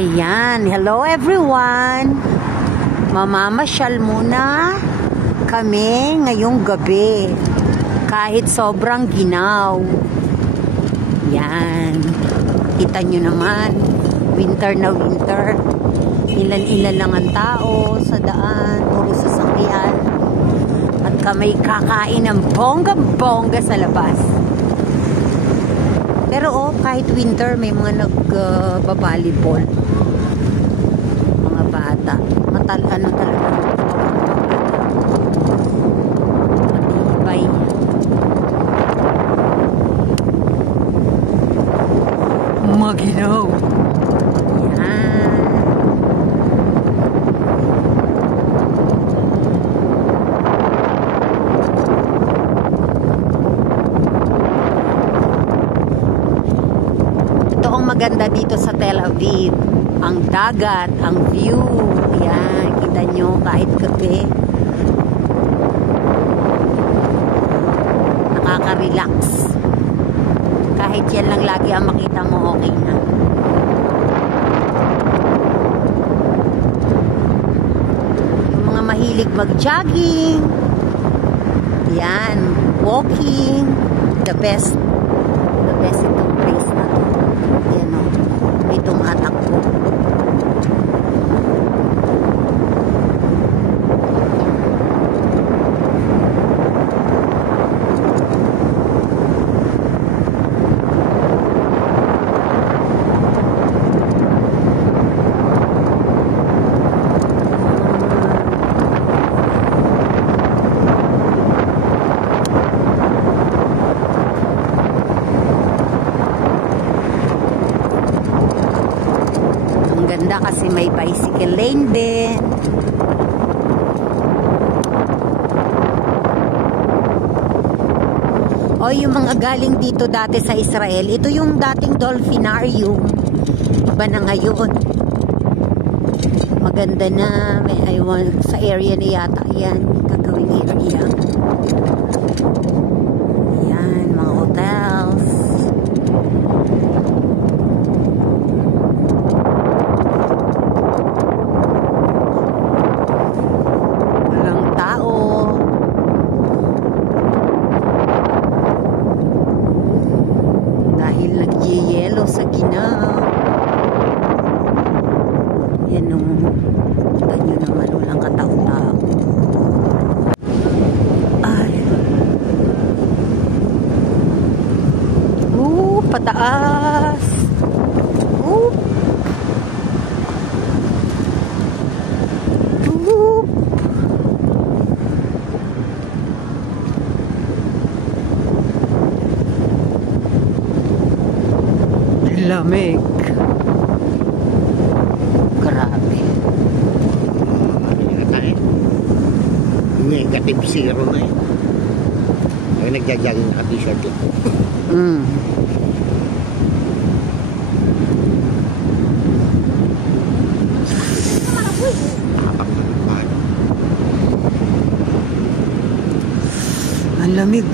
Ayan, hello everyone. Mamamasyal muna kami ngayong gabi. Kahit sobrang ginaw. Yan. Kita nyo naman, winter na winter. Ilan-ilan lang ang tao sa daan, puro sasakyan. At kami kakain ng bongga-bongga sa labas. Pero kahit winter, may mga nag-volleyball. Mga bata. Ano talaga. Matibay. Maginaw. Yan. Ito ang maganda dito sa Tel Aviv. Ang dagat, ang view. Yan, kita nyo kahit gabi. Nakaka-relax. Kahit yan lang lagi ang makita mo, okay na. Yung mga mahilig mag-jogging. Yan, walking. The best itong place na to. Yan o, itong hatak ko. Ganda kasi may bicycle lane din. O yung mga galing dito dati sa Israel, ito yung dating dolphinarium. Iba na ngayon. Maganda na. May aywan sa area na yata. Yan, gagawing area. Yan, mga hotels. Nagyayelo sa ginaw. Yan o. Kita nyo naman walang katao-tao. Ay. Pataas. Lamig. Grabe. Negative zero na eh. Ay nagja-jogging naka-t-shirt lang. Ang lamig.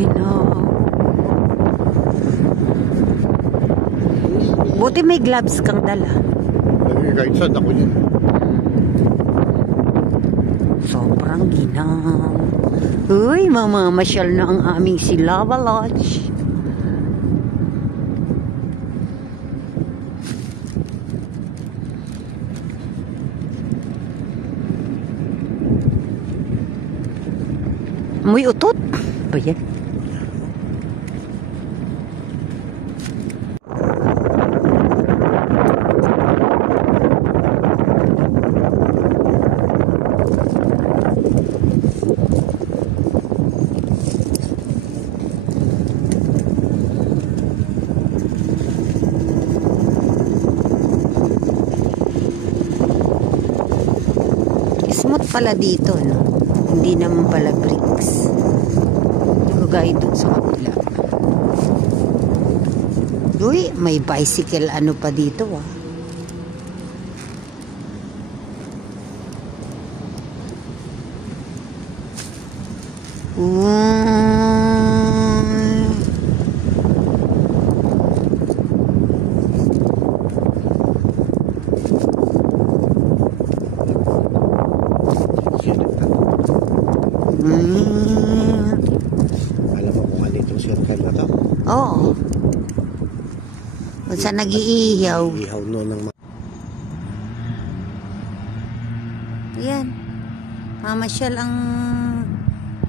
Ginaw. Buti may gloves kang dala. Kahit saan ako yun. parang ginaw. Uy, mamamasyal na ang aming si Lava Lodge. Amoy utot. Ba yan? Smooth pala dito, no? Hindi naman pala bricks. Gaya dun sa kapila. Uy, may bicycle ano pa dito, ah. Alam mo kung ano itong circle na to? Oo. Kung saan nag-iihaw. Ihaw no ng mga... Ayan. Mamasyal ang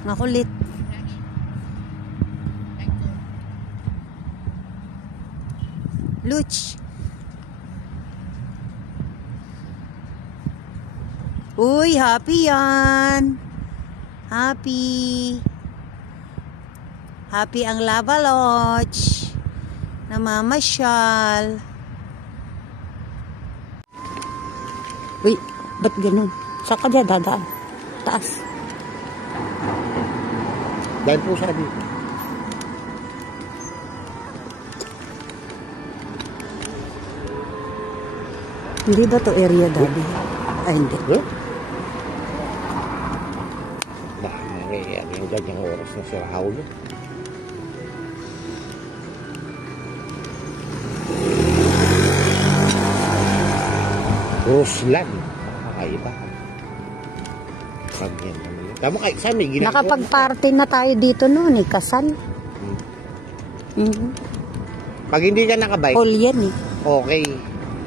makulit. Luch. Uy, happy yan. Happy. Happy ang Lava Lodge. Namamasyal. Uy, ba't ganun? Saan ka dyan dadaan? Taas. Dahil po siya dito. Hindi ba to area, Daddy? Ay, hindi. Huh? Dahil yung ganyang oras na si Raul. Ruslan. Kakaiba. Pagyan naman yun. Tama kayo, saan may ginagawa? Nakapag-party na tayo dito noon eh, kasal. Pag hindi ka nakabike, All yan eh. okay.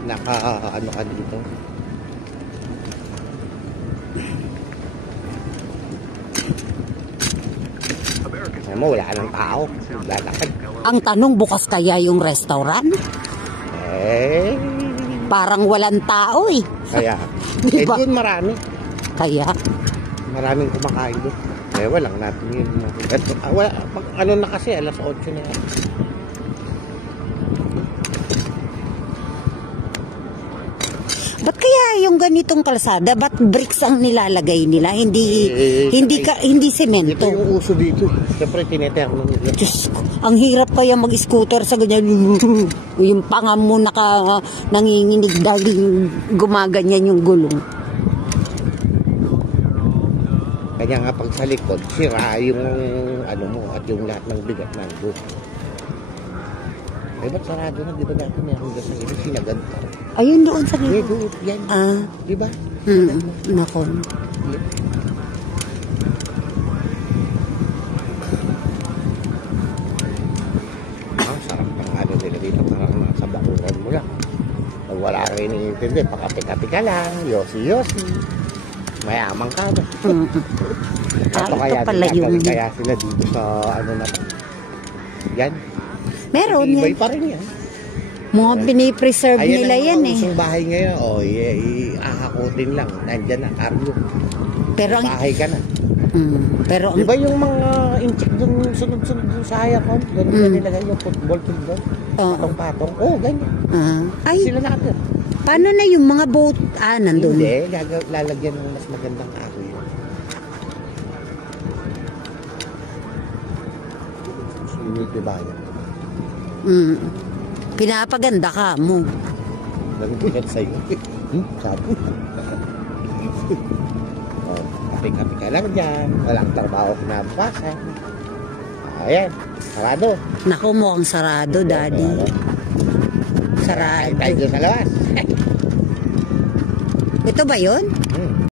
Ano ka dito? Alam mo, wala nang tao. Lalakad. Ang tanong, bukas kaya yung restaurant? Eh, Parang walang tao eh. kaya. Diba? Doon marami. Kaya? Maraming kumakain doon. Eh, walang natin yun. Wala, ano na kasi, alas 8 na yan. Ba't kaya yung ganitong kalsada, ba't bricks ang nilalagay nila? Hindi Ito semento. yung uso dito. Siyempre, tineterno nila. Diyos ko, ang hirap kaya mag-scooter sa ganyan. Yung pangam mo nanginginig dahil gumaganyan yung gulong. Kanya nga pag sa likod, sira yung ano mo at yung lahat ng bigat nandun. Eh, ba't sarado na? Di ba dati meron dyan sa ito? Sinagad pa. Ayun doon sa Eh, gilid. doon. Yan. Ah, Di ba? nako. Sarap ng ano nila dito. Parang nasa bakuran mo lang. Pag wala kang iniintindi, pakapi-kapi ka lang. Yosi-yosi. Mayamang ka ba? Ito pala yun. Kaya sila dito sa ano na to. Yan. Meron yan. Ibay pa rin yan. Mga pinipreserve nila yan eh. Ayan ang bahay ngayon. O, ihahakutin lang. Nandyan na, karyo. Pero ang... Bahay ka na. pero ang... Di ba yung mga incheck dun, sunod-sunod dun sa hayakon? Ganun na nilagay yung football field doon. Patong-patong. Oo, ganyan. Ay, Sila nakatira. paano na yung mga boat? Nandun. Hindi, lalagyan ng mas magandang kahoy. Sunod di ba yan? Pinapaganda ka mo. Nagbigat sa'yo. Sabi. Kapi-kapi ka lang dyan. Walang trabaho kinabukasan. Ayan. Sarado. Naku, mukhang sarado, Daddy. Sarado. Tayo sa labas. Ito ba yun?